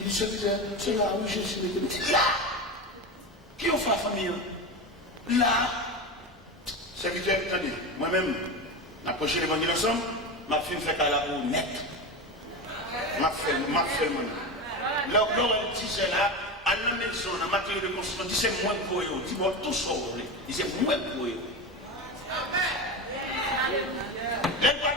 Il dit, serviteur, c'est là où je suis. Il dit, là. Qui ont fait la famille? Là. Serviteur, attendez, moi-même, approcher l'évangile ensemble, ma fille me fait qu'à la boue net. Ma fait le monde. Là où elle disait là, à la maison, en matière de construction, dit c'est moins pour eux. Dis moi tout ça, il c'est moins pour eux. Les parents,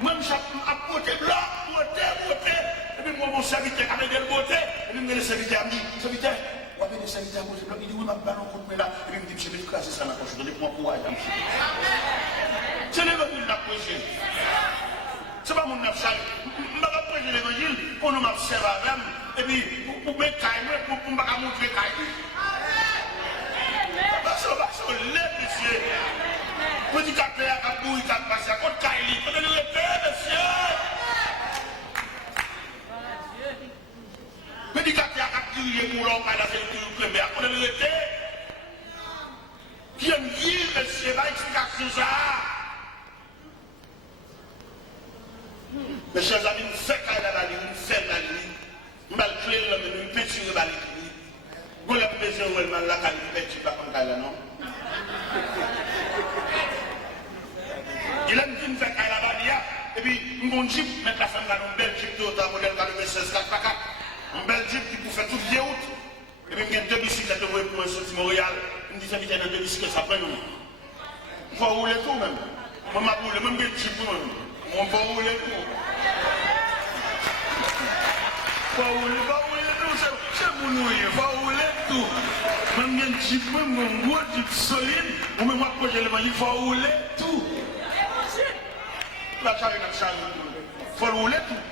moi je suis à côté blanc, beauté, et puis moi mon serviteur avec des beauté, et puis le serviteur me dit, serviteur, on avait des serviteurs à côté blanc, il dit oui, ma ballon contre moi là, et puis il me dit, je vais classer ça dans la poche, je vais prendre courage. C'est l'évangile de la projet. C'est pas mon nafsal. Je ne vais pas prêcher l'évangile pour nous m'observer à l'âme. Et puis, pour me cailler, pour me montrer cailler. Parce que l'aide, monsieur. Petit capé à Kabou, il a passé à côté de Kaili. Quand il répète, monsieur. Petit capé à Kabou, il est pour l'homme, il a fait le premier. Quand il répète, qui aime dire, monsieur, va explication ça. Mes chers amis, nous faisons la ligne, nous faisons la ligne. Malgré l'homme, nous pétillons la ligne. Vous avez besoin de la ligne, vous pétillez pas comme ça, non? Il a dit que nous faisons la ligne, et puis nous avons dit, mettre la femme dans une belle jeep de haute modèle 96 4x4. Une belle jeep qui peut faire toute vieille route. Et puis il y a deux bicyclettes pour moi sortir Montréal. Il me dit, ça vient dans deux bicyclettes, ça prend nous. Il faut rouler tout même. Moi, je roule même des jeep pour nous. On va rouler tout. Va rouler tout, c'est pour nous, va rouler tout. Même bien jeep, même un gros jeep solide, ou même moi, j'ai l'évangile, il faut rouler tout. La charge, il faut rouler tout.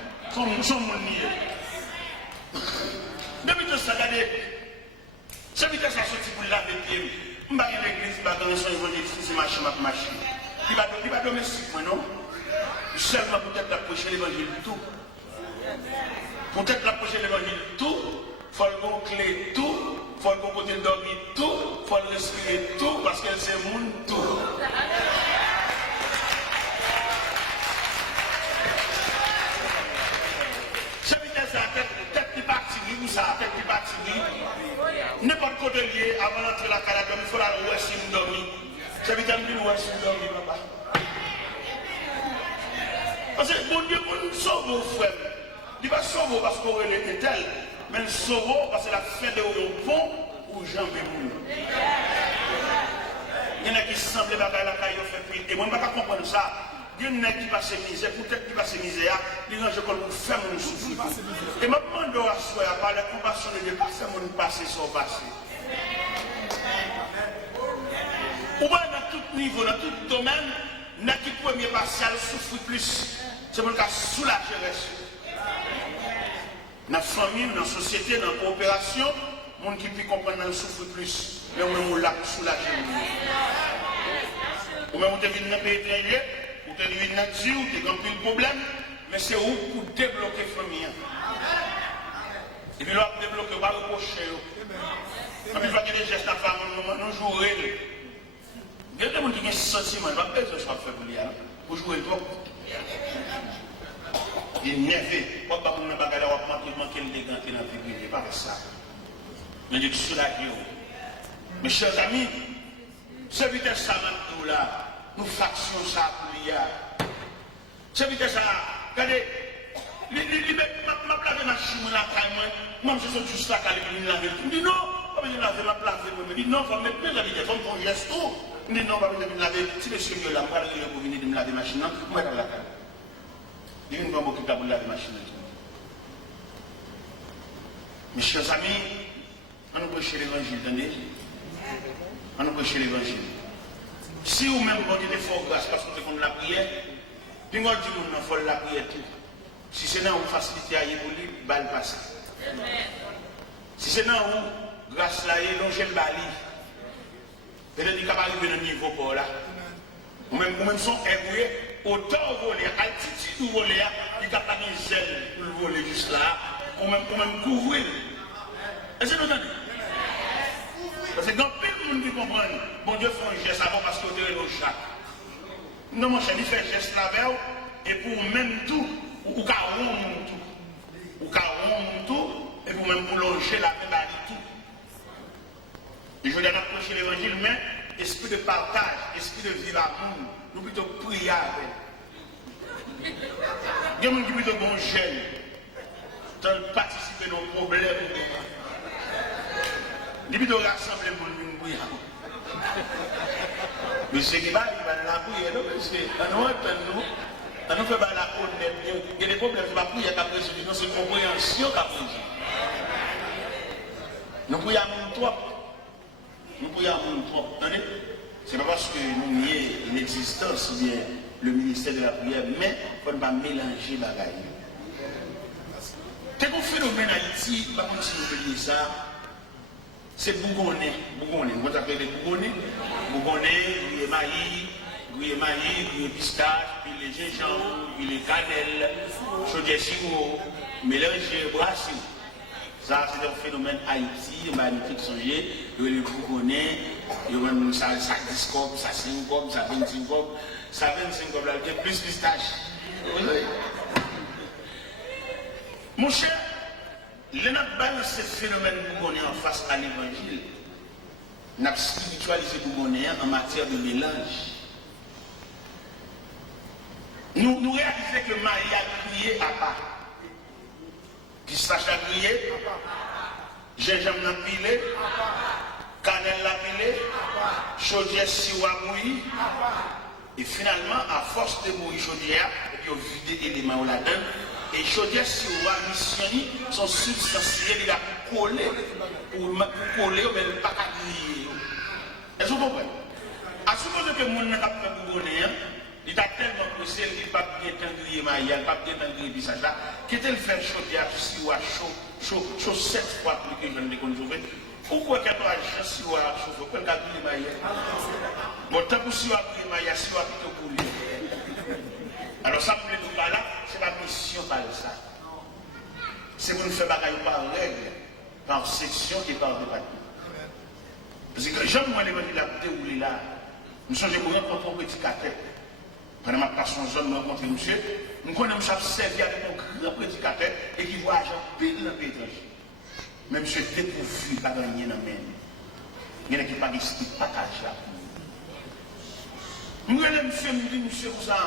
Son mon nier. Depuis que ça, regardez, c'est vite ça sorti pour laver les pieds. Je vais à l'église, je vais dans son évangile, c'est machine. Il va domestique, moi, non? Seulement peut-être approcher l'évangile tout. Peut-être approcher l'évangile tout. Il faut le clé tout. Il faut le côté dormir tout. Il faut le respirer tout. Parce qu'elle c'est monde tout. C'est peut-être ça, tête qui partit, ou ça, tête qui partit. N'importe quoi de lié avant d'entrer la caladome, il faut la laisser dormir. C'est peut-être une laisser dormir, papa. Parce que bon Dieu, nous sauvons, frère. Il va sauver parce qu'on est tel, mais nous sauvons parce que la fin de bon ou jamais bon. Il y en a qui semblent que la caille fait plus. Et moi, je ne peux pas comprendre ça. Il y en a qui passent misère, peut-être qui passent misère, ils ont comme pour faire mon souffrir. Et je me demande à soi, par la compassion de Dieu, pas seulement nous passer sur le passé. Ou bien dans tout niveau, dans tout domaine, n'a qui premier passé, elle souffre plus. C'est pour le cas soulager reste. Dans la famille, dans la société, dans la coopération, les gens qui peuvent comprendre le souffre plus. Mais on l'a soulagé. Ou même vous devez dans le pays étranger, vous devez dans le Dieu, vous avez un problème, mais c'est où pour débloquer la famille. Et puis là, débloquer, on va reprocher. Et puis il va y avoir des gestes à faire, on joue. Il y a des gens qui ont un sentiment, il va pas besoin de faire pour jouer toi. Il est nerveux. Pourquoi vous ne pouvez pas manquer le dégât dans la vie? Pas ça. Mais Dieu soulage. Mes chers amis, ce vitesse ça maintenant là, nous factions ça pour l'IA. Ce vitesse ça, regardez, ma plave machine là, moi je suis juste là, je laver tout. Je dis non, pas besoin de laver ma plave. Je dis non, on va mettre la vitesse, on va geste tout. Je dis non, pas besoin de laver. Si monsieur est là, je vais venir de me laver la machine, je vais dans la cave. Il y a une bonne qui pour laver la machine. Mes chers amis, on nous prêche l'évangile, attendez. On nous prêche l'évangile. Si vous-même vous dites fort grâce parce que vous faites la prière, puis vous dites que vous faites la prière tout. Si c'est dans vous facilité à y pour lui, balle passe. Si c'est dans vous, grâce là, il longe le bali. Peut-être qu'il va arriver dans le niveau pour là. Vous-même sont ébrouillés, autant voler, altitude ou voler, il n'y a pas de zèle pour le voler juste là. Vous-même couvrir. Est-ce que vous entendez? Parce que quand plus de monde qui comprennent, bon Dieu fait un geste avant parce que vous avez le chat. Non, mon cher, il fait un geste là-bas, et pour même tout, ou qu'à tout. Ou qu'à tout, même pour loger la paix, tout. Et je veux dire, approcher l'évangile, mais esprit de partage, esprit de vivre amour, nous plutôt prier avec. Il y a des gens qui plutôt bon gêne, dans participer à nos problèmes. Il plutôt rassembler pour nous prier. Mais c'est qui va, il va la prier, non, parce que nous fait pas la honnête. Il y a des problèmes qui va prier à président, non, c'est compréhension qu'a président. Nous prions à trop. Nous prions trop. Ce n'est pas parce que nous nions l'existence ou bien le ministère de la prière, mais il ne faut pas mélanger les bagailles. C'est un phénomène en Haïti, par contre, si vous oubliez ça, c'est Bougonnet. Bougonnet, vous appelez les Bougonnet. Bougonnet, gruyé pistache, puis les gingembre, puis les cannelles, chaudier sirop, mélangé, brassé. Ça, c'est un phénomène Haïti, magnifique songer. Il y a les Bougonnet, il y a ça 10 copes, ça 5 copes, ça 25 copes, ça 25 copes, il y a plus pistache. Mon cher, le n'a pas ce phénomène Bougonnet en face à l'évangile. N'a spiritualisé Bougonnet en matière de mélange. Nous réalisons que Marie a crié à part. Pistache a crié, gingembre l'a pilé, cannelle l'a pilé, chaudière sirop a mouillé. Et finalement, à force de mouiller chaudière, il y a vidé l'élément là-dedans. Et chaudière sirop a missionné son substantiel, il a collé, pour coller, mais il n'a pas griller. Est-ce que vous comprenez? À supposer que mon n'a pas fait Bougonnet, il a tellement pressé, il n'a pas bien grillé maïa, il n'a pas bien grillé bissage là, qu'il a fait chaudière sirop chaud 7 fois plus que je ne l'ai connu. Pourquoi qu'il y a pas de sirop chaud, pourquoi il a grillé maïa? Bon, tant que sirop a grillé maïa, sirop a plutôt coulé. Alors ça, pour les tout là, c'est la mission par ça. C'est pour nous faire bagaille par règle, par section et par département. Parce que j'aime moi l'évangile a déroulé là. Nous sommes pour un prédicateur. Pendant ma passion zone, nous rencontrons monsieur. Nous connaissons M. servi avec un grand prédicateur et qui voyage en pile dans le pays étranger. Mais M. découvert pas gagné dans le même. Il y en a qui pas d'esprit de partage là. Nous allons me dire, monsieur, vous ça.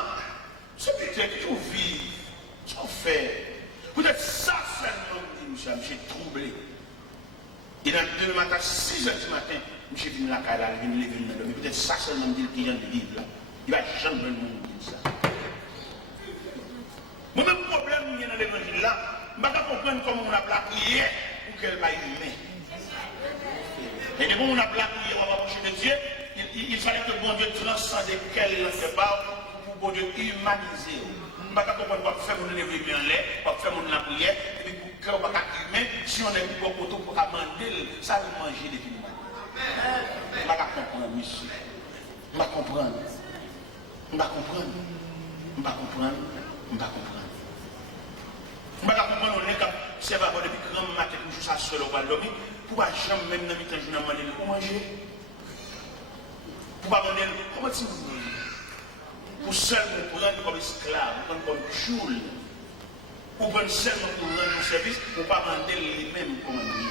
C'est peut-être que vous vivez, ce qu'on fait. Peut-être ça seulement, monsieur, monsieur troublé. Et dans le matin, 6 h du matin, monsieur vient la caille, il vient lever le nom. Peut-être ça seulement dit qu'il y a des livres là. Il va jamais le monde dire ça. Mon même problème, il y a dans l'évangile là, je ne vais pas comprendre comment on a prié pour qu'elle va y aimer. Et dès qu'on a prié, on va approcher de Dieu, il fallait que bon Dieu transcende qu'elle ne fait pas. Pour Dieu humaniser. Je ne vais pas comprendre quoi faire mon lever bien l'air, quoi faire mon la prière, et puis pour cœur pas humain, si on est pour poteau pour amender, ça va manger des films. Je ne vais pas comprendre, monsieur. Je ne vais pas comprendre. Je ne vais pas comprendre. Je ne vais pas comprendre. Je ne vais pas comprendre. Je ne vais pas comprendre, on est comme si on va avoir depuis grand matin pour jouer ça seul au bal dormir, pour pas jamais même dans le temps de demander pour manger. Pour pas demander comment tu veux. Pour seulement prendre comme esclave, prendre comme choule, pour prendre seulement pour rendre un service, pour ne pas demander les mêmes commandes.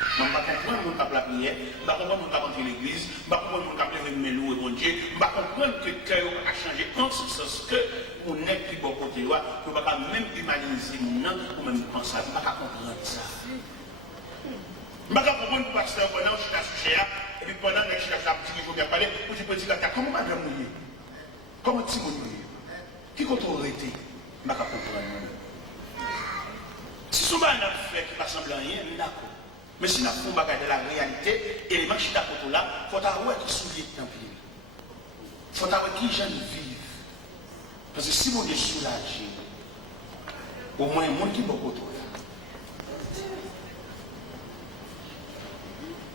Je ne vais pas comprendre mon cap la prière, je ne vais pas comprendre mon cap entrer l'église, je ne vais pas comprendre mon cap lever mes loups et mon Dieu, je ne vais pas comprendre que le cœur a changé en ce sens que on n'est plus bon côté droit, que je ne vais pas même humaniser mon nom pour même penser, je ne vais pas comprendre ça. Je ne vais pas comprendre le pasteur pendant que je suis à sujet, et puis pendant que je suis à sujet, il faut bien parler, ou tu peux dire, comment madame mouillé? Comment tu m'as qui compte arrêter? Je ne vais pas comprendre. Si souvent on a fait qui ne ressemble à rien, d'accord. Mais si on a fait un bagage de la réalité, et les marchés d'à côté là, il faut avoir qui souillent dans le pays. Il faut avoir qui gens vivent. Parce que si on est soulagé, au moins il y a un monde qui est beaucoup trop.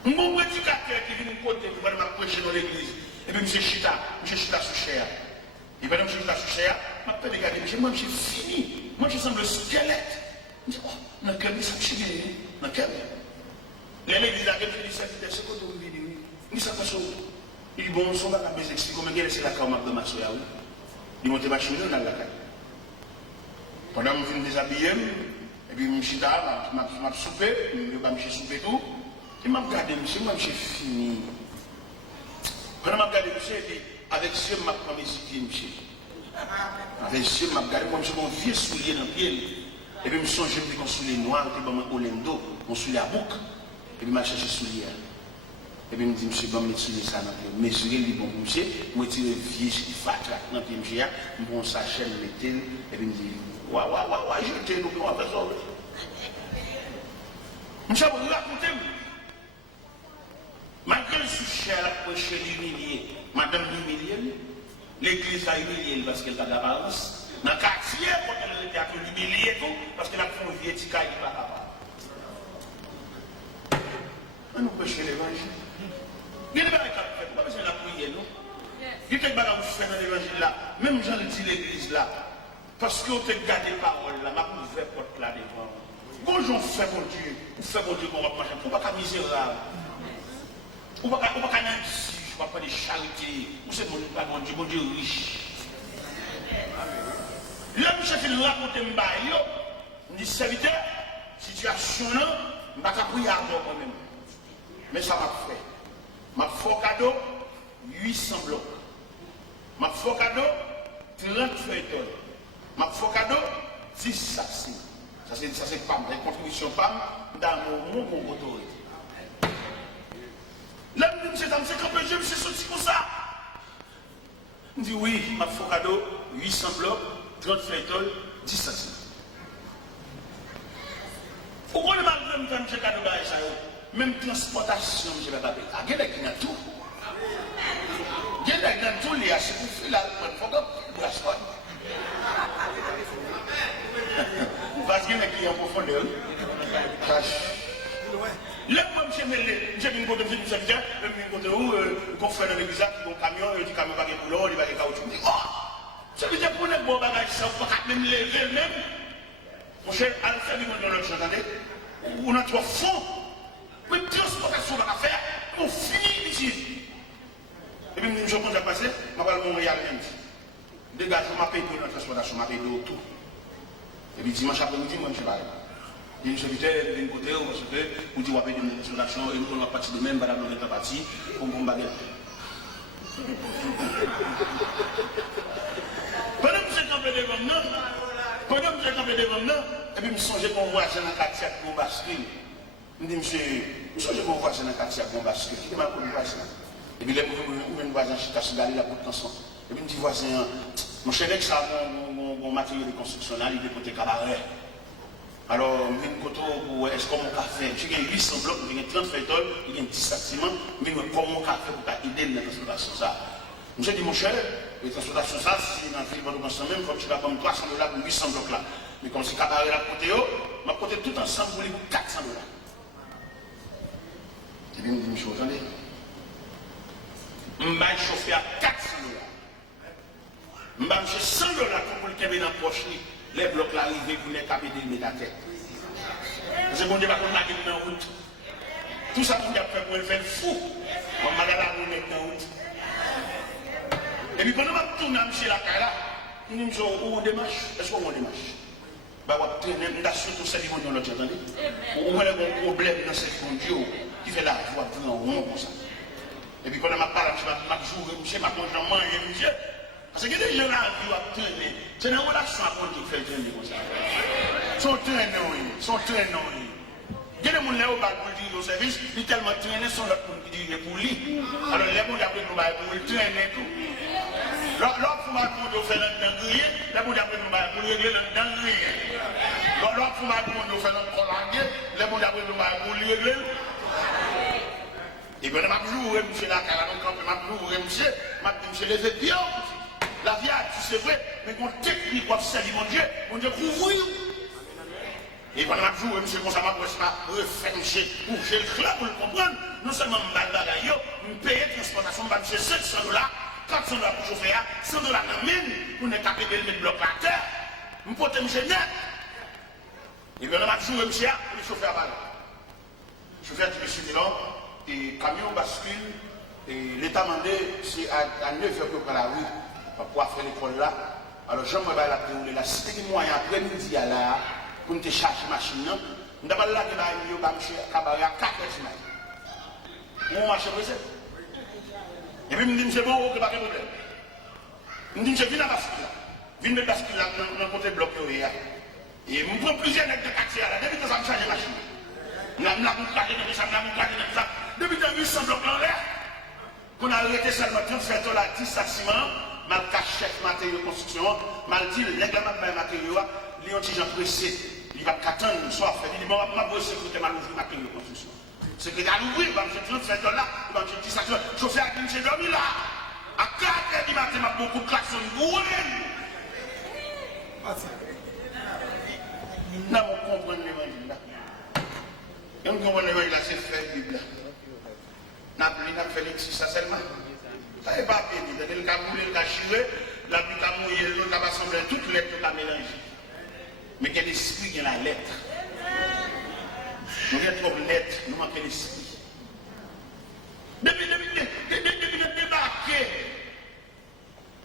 Mon prédicateur qui vient nous côté pour aller prêcher dans l'église, et puis M. Chita sous cher. Et puis M. Chita sous cher, je vais regarder, moi j'ai fini. Moi je semble le squelette. Je dis, oh, dans quel ça me chie dans quel l'église là, je dis, c'est quoi ton vidéo? Il dit, ça passe où? Il dit, bon, on va pas expliquer comment c'est la carte de ma soeur. Il monte ma cheminée dans la caille. Pendant que je me déshabille, et puis monsieur là, m'a soupé, je vais me souper tout. Et m'a regardé monsieur, moi j'ai fini. Quand m'a regardé monsieur, avec ce m'a promis monsieur. Avec ce m'a regardé, moi j'ai mon vieux soulier dans le pied. Et puis je me suis dit qu'on soulier noir, et puis je Orlando, mon soulier à bouc. Et puis je cherché soulier. Et puis je me dis, monsieur, je vais me soulier ça dans le pied. Mais je dis, bon, monsieur, je vais tirer vieux qui fatra dans le pied, monsieur, je vais sachet, je vais et puis je me dis, ouais, je t'ai dit, on va faire ça. Monsieur, vous racontez, malgré le sujet, la prochaine humiliée, madame l'humiliée, l'église a humilié parce qu'elle a de l'apparence. Dans le quartier, quand elle était humiliée, parce qu'elle a fait un vieux petit cas, il n'est pas capable. On nous prêche l'évangile. Il y a des choses à faire, pourquoi besoin de la prière, non? Il y a des choses à faire dans l'évangile là, même j'en ai dit l'église là, parce qu'on te garde les paroles là, ma ouvert porte là devant. Bonjour, fait mon Dieu, qu'on va marcher, pour pas misérable. Ou pas qu'un ici, je ne vois pas de charité, ou c'est mon Dieu riche. Là, je cherche de raconter je dis serviteur, situation là, je ne vais pas prier à moi quand même. Mais ça m'a fait. Ma fait cadeau, 800 blocs. Ma fait cadeau, 30 feuilletons. Ma fait cadeau, 10 sacs. Ça c'est PAM, la contribution PAM dans mon autorité. Là, je me dis, c'est quand je me suis sorti comme ça. Je dis oui, ma fait cadeau, 800 blocs, 30 feuilletons, 10 sacs. Pourquoi le malgré me fait cadeau dans ça? Même transportation, je ne vais pas payer. Il y a des gens qui ont tout. Il y a des gens qui ont tout, les achats pour faire la transport. Parce qu'il y a des gens qui ont profondeur. Là, moi, je vais me dire, je vais me dire, où, qu'on fait dans l'église, qui ont un camion, il camion va pour l'eau, il va aller caoutchouc. Ça veut dire pour les bons bagages, ça ne va pas même lever même. Mon cher, à la fin du monde, on entendez, on a trois fonds. Mais transportation va faire, on finit ici. Et puis, je compte à passer, je vais aller Montréal même. Dégage, je m'appelle pour la transportation, je m'appelle de tout. Et puis, dimanche après-midi, moi, je vais aller. Il y a une serviteur de côté, parce que vous dites, on va payer des transportations, et nous, on va partir de même, madame, on est parti, pour mon baguette. Pendant que j'ai campé devant nous, et puis, je me songeais qu'on voit dans le quartier pour basculer. Je me dis, monsieur, je suis mon voisin dans le quartier à Bombasque, qui est ma voisin. Et puis, les voisins, je suis allé là pour le temps. Et puis, je me dis, voisin, mon cher ex a mon matériel de construction là, il est côté cabaret. Alors, je me dis, est-ce qu'on a fait? J'ai 800 blocs, j'ai 30 feuilletons, j'ai 10 bâtiments, mais comment on a fait pour aider dans la transportation ça? Je dis, mon cher, la transportation ça, c'est dans le film de construction même, comme tu vas prendre 300 $ pour 800 blocs là. Mais comme c'est cabaret là, côté, je vais côté tout ensemble pour les 400 $. Et puis, je me dis, monsieur, attendez. Je vais chauffer à 400 $. Je vais acheter 100 $ pour le cabinet dans la poche. Les blocs là arrivent pour les taper de mettre à tête. Parce que bon Dieu va qu'on a dans la route. Tout ça qu'on a fait pour le faire fou. On va la mettre dans la route. Et puis pendant que je tourne à monsieur la caille là, je me dis, monsieur, où on démarche? Est-ce qu'on démarche? On va traîner, on a surtout ça qui vont dans l'autre, attendez. On a un problème dans cette conduite qui fait la voie en rond comme ça. Et puis pendant que je parle, je joue, monsieur, ma conjointe mange, monsieur. Parce que les gens là qui vont traîner, c'est une relation à conduire qui fait traîner comme ça. Sont traînants. Il y a des gens là pour dire au service, ils tellement traînés, sont là pour dire pour lui. Alors les gens d'après nous, pour le traîner tout. L'autre pour nous faire un dangrier, les gens d'après nous, pour régler le dangrier. L'autre pour nous faire un collanguer, les gens d'après nous, pour régler. Et bien, je vais vous monsieur la carrière, monsieur les fait bien. La vie, c'est vrai, mais mon technique pour servir mon Dieu couvre. Et pendant que je joue, monsieur, comme ça, je ne pas refermer, bouger le club pour le comprendre. Non seulement je paye la transportation, je paye 700 $, 400 $ pour chauffer, 100 $ dans la mine, pour ne taper de mettre bloc à terre. Je porte monsieur net. Et pendant que je joue, monsieur, pour le chauffer à balle. Le chauffeur dit, monsieur, et camion bascule, et l'état mandé, c'est à 9 h pour la rue, pour faire l'école là. Alors, j'aimerais la dérouler là. Si c'était moyen après-midi là, pour te charger machine. Nous avons là que nous avons cabaret à 4 heures du matin. Mon marché pressé. Et puis, je me dis, c'est bon, que pas de problème. Je me dis, je viens à bascule. Je viens de bascule dans le côté bloqué. Et je prends plusieurs nègres de taxi là. Depuis que ça me change la machine. Je me depuis que 800 blocs en l'air, qu'on a arrêté seulement 37 $ 10 à ciment, mal caché matériaux de construction, mal dit, l'examen de matériaux, les gens pressés, il va qu'attendre, soit fait, il dit, bon, je vais sécurité mal ouvrir matériaux de construction. C'est que dans l'ouvrir, il va me dire 37 $, il va me dire 10 à ciment, chauffeur à qui j'ai dormi là, à 4 h du matin, il m'a beaucoup de klaxons, non, on comprend l'évangile là. Et on comprend l'évangile là, c'est fait la Bible là. N'a fait l'exercice ça seulement. Ça n'est pas bien. Il y a moulé, il y a chiré, la Bible a mouillé, l'autre a rassemblé toutes les lettres, tout a mélangé. Mais quel esprit il y a la lettre. Nous avons trop de lettres, nous manquons l'esprit. Depuis débarquer,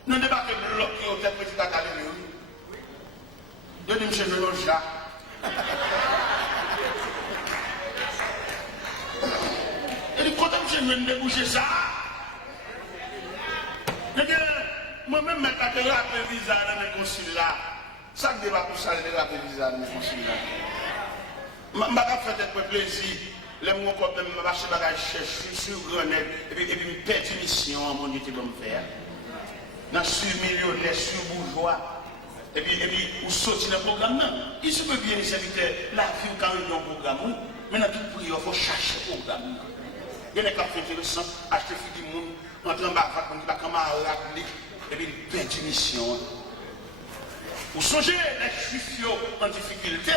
nous débarquer bloqué au tête petit académie. Donnez-moi chez le chat. Et du côté je viens de déboucher ça. Moi-même, je vais rappeler visa dans le consul là. Ça ne débat pour ça, je vais rappeler visa dans le consul là. Je vais faire des plaisir. Les mots comme je vais acheter des bagages sur Grenelle et puis je perds une mission à mon Dieu qui va me faire. Je suis millionnaire, je suis bourgeois. Et puis, vous sortez dans le programme, il se peut bien les serviteurs, la vie quand ils ont un programme, mais dans tout prix, il faut chercher le programme. Il y a des cas intéressants, acheter du monde, entrer en bas, on dit pas comment rappeler, et puis il perd une mission. Vous songez, les juifs en difficulté,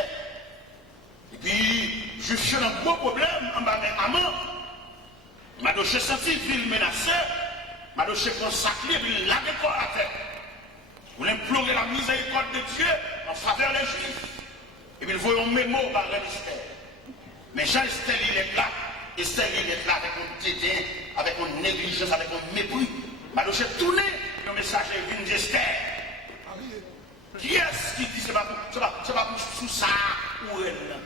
et puis, juifs ont un gros problème, en bas, mais amant, ma doché senti ville menacée, ma doché consacré, puis la décor à terre. Vous implorez la miséricorde de Dieu en faveur des Juifs. Et puis, voyons mémo par Esther. Mais Jean-Esther, il est là. Esther, il est là avec un dédain, avec une négligence, avec un mépris. Madoché tourné, le message est venu d'Esther. Qui est-ce qui dit c'est pas pour sous ça ou elle?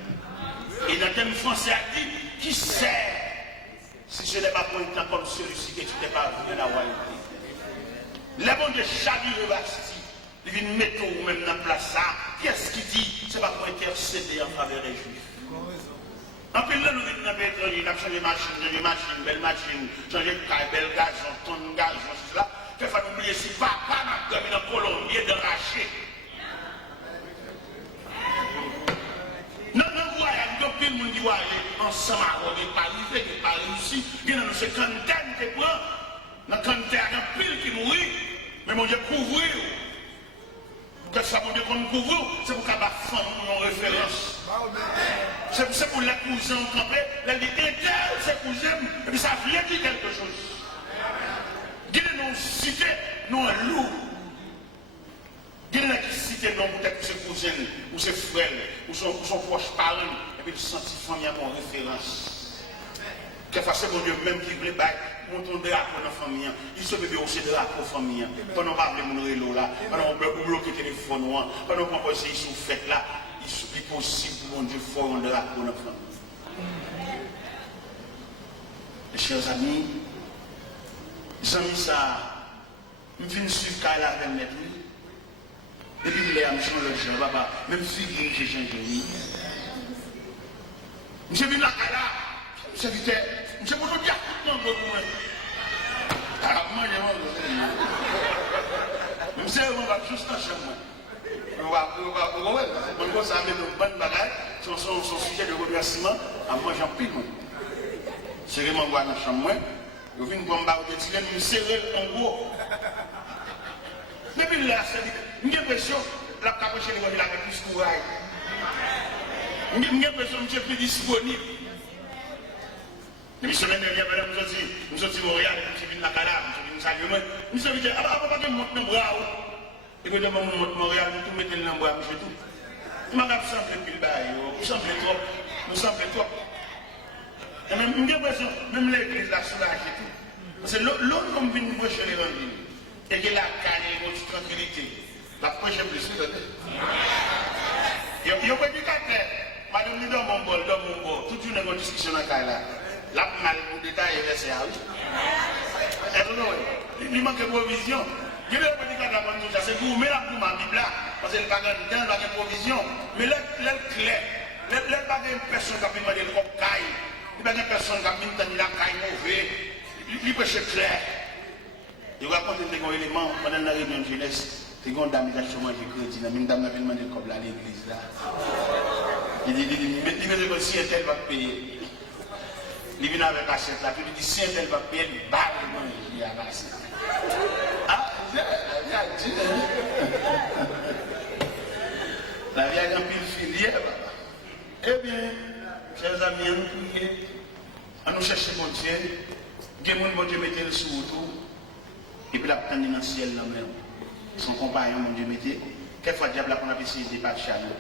Et dans le thème français, il dit qui sait si ce n'est pas pour un temps comme celui-ci que tu n'es pas venu la royauté. Les bons de Chabi Bastille. Il vient mettre ou même dans la place ça. Qu'est-ce qu'il dit? C'est pas pour intercéder en faveur des Juifs. En plus, là, nous venons dans le pétrole, nous avons changé de machine, belle machine, changé de caille, belle gaz, tonne de gaz, tout cela. Il faut oublier si papa m'a donné dans Colombie de racher. Non, voyage, donc tout le monde dit, ensemble, on n'est pas arrivé, on n'est pas réussi. Il y a une cinquantaine de points, dans la quarantaine, il y a pile qui mourit, mais mon Dieu, couvrir. Que ça, mon Dieu, qu'on nous couvre, c'est pour qu'elle fasse une référence. C'est pour les cousins campés, les éternels, c'est cousins, et puis ça vient dire quelque chose. Dis-nous cité, nous un loup. Dis-nous qui cité, non, peut-être ses cousins, ou ses frères, ou son proche parent, et puis le sentiment, il y a mon référence. Que fasse mon Dieu, même qui voulait battre. Montre de drapeau dans la famille, il se peut aussi de drapeau famille. Pendant qu'on parle de mon réseau là, pendant qu'on bloque le téléphone, pendant qu'on peut essayer sous fête là, il est possible pour mon Dieu fort un drapeau dans la famille. Mes chers amis, ça, je viens suivre Kyle avec net, et puis je me change le jeu, papa, même si j'ai changé. Je viens là, je suis je ne peux pas dire tout le monde. Alors, moi, je sais qu'on va juste en chambre. On va mettre une bonne bagage, son sujet de remerciement, à moi, j'en prie. C'est vraiment dans la chambre. Je viens pour me battre, je me serrer en gros. Depuis là, j'ai l'impression que la capuche est avec plus de courage. J'ai l'impression que je suis plus disponible. La semaine dernière, nous sommes au Montréal, nous sommes à Canada, nous sommes à nous sommes dit, ah, papa, je monte dans le bras. Et quand je monte Montréal, nous mettons dans le bras, je tout. Je m'en semble plus le bail, nous sommes trop, nous sommes trop. Et même, j'ai l'impression, même l'église là, soulage et tout. Parce que l'autre, comme vient nous prêcher l'évangile, et que la canne, notre tranquillité, la prochaine plus, Yo prédicateur, madame nous dans mon bol, toute une discussion dans la là. La mal pour détailler verset à oui. Il manque de provision. Je vais vous dire que c'est vous, mais là pour ma Bible là, parce que le bagage dedans, il y a une provision. Mais l'aile clair, l'aile pas de personne qui a pu demander le cop caille. Il n'y a pas de personne qui a pu demander la caille mauvais. Il peut être clair. Je vais raconter des éléments pendant la réunion de jeunesse. C'est une dame qui a chômage de crédit. Une dame qui a demandé le cop là à l'église là. Il dit, mais si un tel va payer. Il vient avec la chèque là, il dit si elle va payer, il va manger à la chèque. Ah, la vie a un pile filière, papa. Eh bien, chers amis, nous prions, à nous chercher mon Dieu, que mon Dieu mette le sous autour, et puis la prendre dans le ciel là même. Son compagnon, mon Dieu mette, quelquefois diable a qu'on a essayé de dépasser à nous.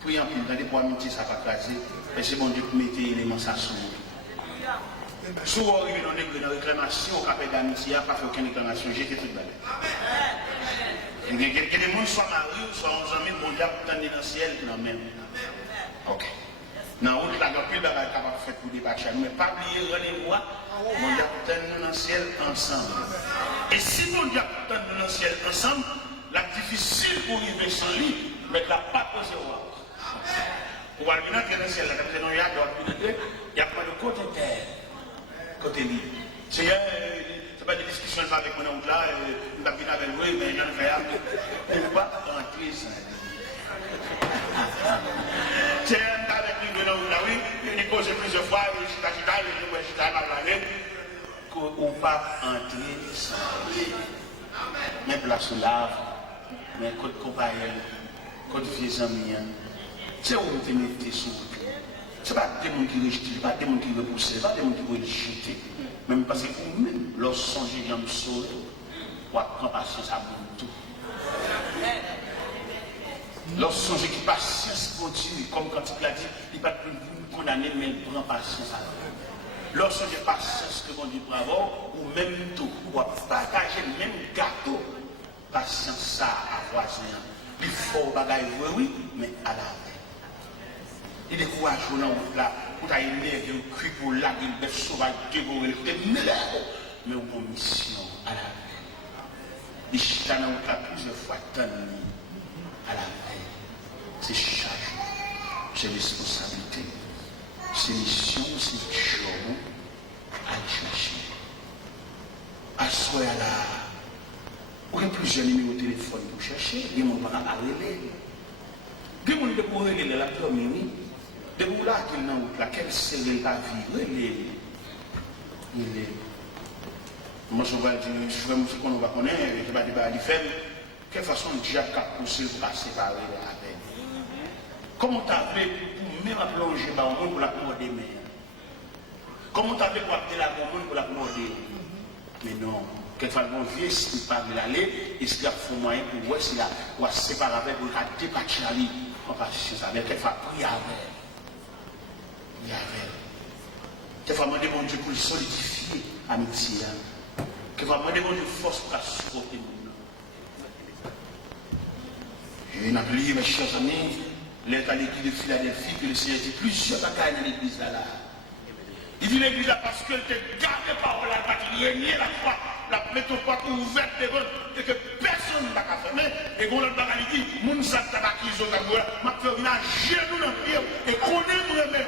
Prions en plus, dans les 3 minutes, ça va craser, et c'est mon Dieu qui mette l'élément ça sous autour. Souvent, on arrive dans une réclamation, au capet d'amitié, pas fait aucune réclamation, j'étais tout balai. Que des gens soient mariés, soit en amis, bon diable, dans le ciel, non même. Ok. Dans la route, la plus de choses capable de faire pour débattre, mais pas oublier rendez-vous, bon diable, dans le ciel ensemble. Et si bon diable, dans le ciel ensemble, la difficile pour arriver sans lui, mais la pas posé au roi. Pour aller dans le ciel, il y a pas de côté terre. Côté libre. C'est pas des discussions avec mon oncle là, je vais avec lui, mais j'en fais un peu. Pour pas rentrer sans lui. C'est avec lui, mon oncle là, oui, il pose plusieurs fois, je suis allé, pour pas entrer sans lui. Mais place lave, mais côté compagnon, côté vieux amis, c'est où vous mettez sous. Ce n'est pas des gens qui rejettent, ce n'est pas des gens qui repoussent, ce n'est pas des gens qui veulent jeter. Même parce que vous-même, lorsque vous songez, j'aime sauver, vous avez patience à vous tout. Lorsque vous songez que patience continue, comme quand il a dit, il ne va pas vous condamner, mais il prend patience à vous. Lorsque vous avez patience que mon Dieu peut avoir, ou même tout, ou partager le même gâteau, patience ça à voisin. Il faut bagaille, oui, mais à la fin. Il est courageux dans la là, pour t'aider, un cri pour la gueule, bête sauvage, dévorer, mais on a mission à la veille. Il chute dans la plusieurs fois à la veille. C'est chaque jour, c'est responsabilité, c'est mission, c'est job à chercher. À soi là, on a plusieurs numéros de téléphone pour chercher, il y a des gens qui vont arrêter. Il y a des gens qui vont arrêter la première minute. De vous là, laquelle c'est la vie, il est. Moi, je vais dire, je vais me dire qu'on va connaître, je vais dire, il fait, quelle façon Dieu a poussé pour séparer avec. Comment tu as fait pour même plonger dans le monde pour la morder, mais comment tu as fait pour appeler la monde pour la morder? Mais non, quelquefois, mon vieux, s'il ne parle pas d'aller, il se fait moyen pour voir s'il a séparé avec, pour débattre la vie. On va chercher ça, mais quelquefois, prier avec. Il y avait. Quelquefois, demander mon Dieu pour le solidifier l'amitié. Quelquefois, demander mon Dieu force pour la supporter. Et on a oublié, mes chers amis, l'état de l'église de Philadelphie, que le Seigneur dit plusieurs bagailles dans l'église là. Il dit l'église là parce qu'elle te garde parole là, parce qu'il régnait la foi, la métropole ouverte devant, et que personne n'a qu'à fermer. Et qu'on a le bagaille dit, moun sa tabakise au taboula, m'a fait un genou dans le pied, et qu'on aime moi-même.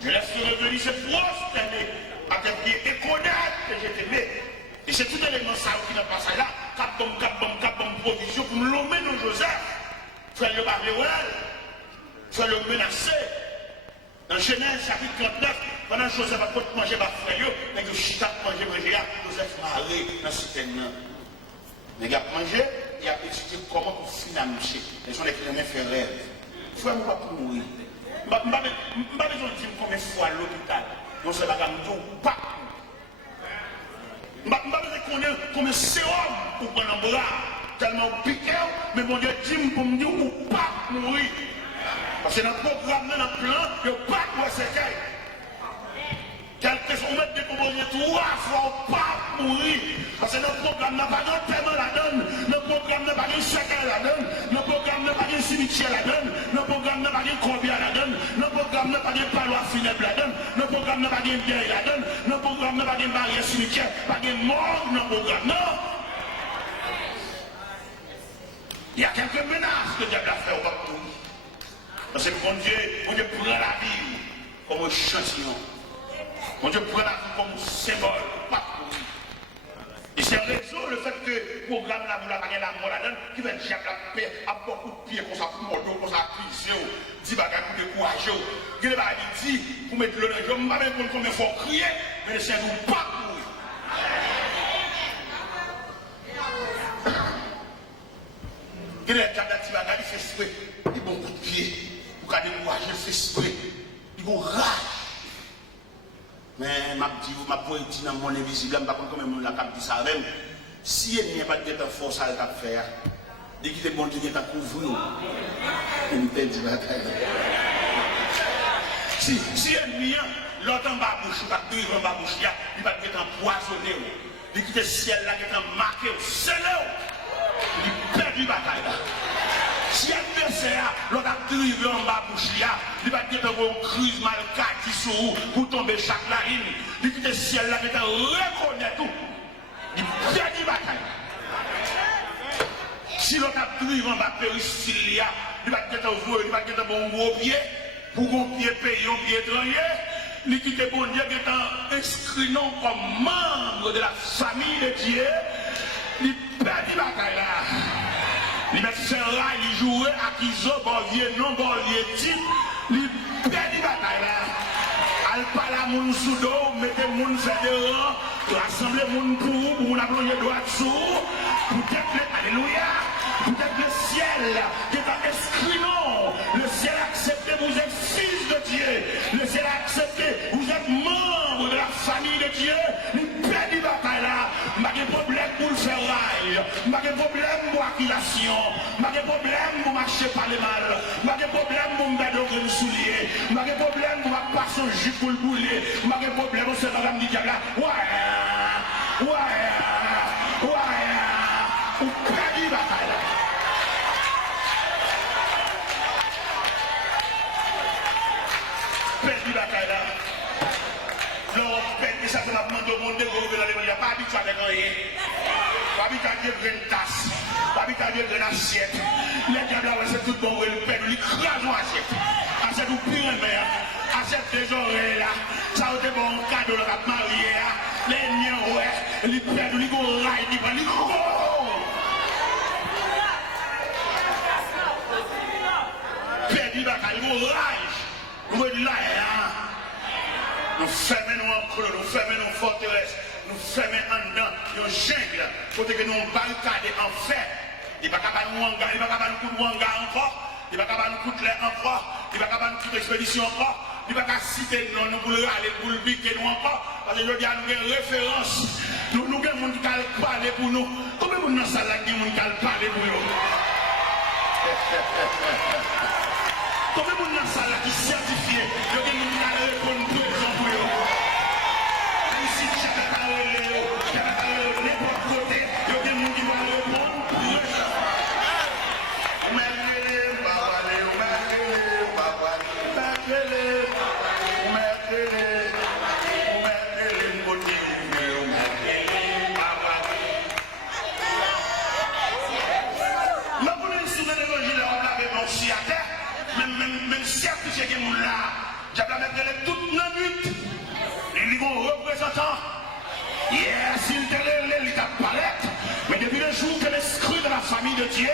Je laisse revenir ce prosterné à tes pieds et connaître que je t'aimais. Et c'est tout élément ça qui n'a pas ça là. Cap bombe, provision pour me l'ommer dans Joseph. Frère le parler frère le menacer. Dans Genèse chapitre 39, pendant que Joseph a pas manger par frère, mais que Chita manger, Joseph m'a arrêté dans ce terrain. Mais il a mangé, il a étudié comment pour financer. Les gens qui ont fait rêve. Frère, moi, pas pour mourir. Je ne vais pas dire combien de fois à l'hôpital. Non, c'est pas comme tout, pas. Je ne vais pas dire combien de sérum pour prendre un bras. Tellement piqué, mais mon Dieu dit pour me dire ou pas mourir. Parce que dans le programme, dans le plan, il n'y a pas de quoi c'est. Quel que on met décomposé 3 fois pas mourir. Parce que notre programme n'a pas de paiement la donne, notre programme n'a pas de chacun la donne, notre programme n'a pas de cimetière la donne, notre programme n'a pas de combien la donne, notre programme n'a pas de palois funèbre la donne, notre programme n'a pas de deuil la donne, notre programme n'a pas de barrière cimetière, pas de mort dans le programme. Non! Il y a quelques menaces que Diable a fait au peuple. Parce que mon Dieu prend la vie comme un échantillon. Mon Dieu prend la vie comme un symbole. Et c'est en raison le fait que le programme là, vous l'avez la mort là-dedans, qui va dire que à beaucoup de pieds, comme ça, pour mordre, comme ça, criser, dit bagages pour décourager. Il va dire, pour mettre le je ne sais pas combien il faut crier, mais c'est nous pas courir. Il est capable de dire, il fait souhait, il bon coup de pied, pour qu'il décourager, il fait souhait, il bon rage. Mais ma poésie dans mon invisible, je ne sais pas comment la cap dit ça même. Si il n'y a pas de force à le faire, dès qu'il est bon Dieu qui t'a couvert nous. Il me dit si ennemi l'autre en bas bouche, pas de en bas bouche, il va être empoisonné. Dès qu'il est ciel là qui est marqué, c'est là. Il perd la bataille là. Si l'adversaire, l'autre a drivé en bas bouche, il va être une crise mal qui sous pour tomber chaque narine. Il quitte le ciel là, il va reconnaître tout. Il perd la bataille. Si l'autre a drivé en bas péristyle, il va être un bon gros pied, pour un pied payé, un pied étranger. Il quitte le bon Dieu qui est inscrit non comme membre de la famille de Dieu. Il perd la bataille là. Il met ses rails, il joue à Kizo, Borvier, non Borvier, type, il perd la bataille là. Al parle à mon soudo, mettez mon fédérant, rassemblez mon pour mon appeler droit dessous, peut-être le Alléluia, peut-être le ciel qui est inscrit non. Le ciel a accepté, vous êtes fils de Dieu. Le ciel a accepté, vous êtes membre de la famille de Dieu. Il perd la bataille là. Pas de problème pour le faire rail, pas de problème pour l'accusation, pas de problème pour marcher par les mal, pas de problème pour me mettre au soulier, pas de problème pour passer son jus pour le bouler, pas de problème pour se faire la diable là. Ouais, ou perdre la bataille là. Perdre la bataille là. Ça fait la demande au monde de gouverner, il n'y a pas habitué avec rien. Pas habitué avec une tasse, pas habitué avec une assiette. Les diables, c'est tout bon, le père, il crase une assiette. Assiette ou pire, mère. Assiette des oreilles là. Ça a été bon cadeau, le cap marié. Les miens, ouais. Les pères, ils vont railler, ils vont gros. Père, ils vont railler. Ils vont railler. Nous fermons en creux, nous fermons nos forteresses, nous fermons en dedans, nous jungle, pour que nous barricades en fer. Il ne va pas nous hangar, il ne va pas nous coup de hangar encore, il ne va pas nous coup de l'air encore, il ne va pas nous coup d'expédition encore, il ne va pas citer non, nous voulons aller pour le biquer nous encore, parce que je dis à nous une référence, nous avons des gens qui parlent pour nous. Combien de gens dans la salle qui parlent pour nous? Combien de gens dans la salle qui sont certifiés, il y a des gens qui répondent pour eux? Si je vais parler, n'importe côté, il y a des gens qui vont répondre pour eux. Même si c'est que nous là, j'avais mettre toute la nuit. Les représentants, yes, il t'a palette, mais depuis le jour que l'esprit de la famille de Dieu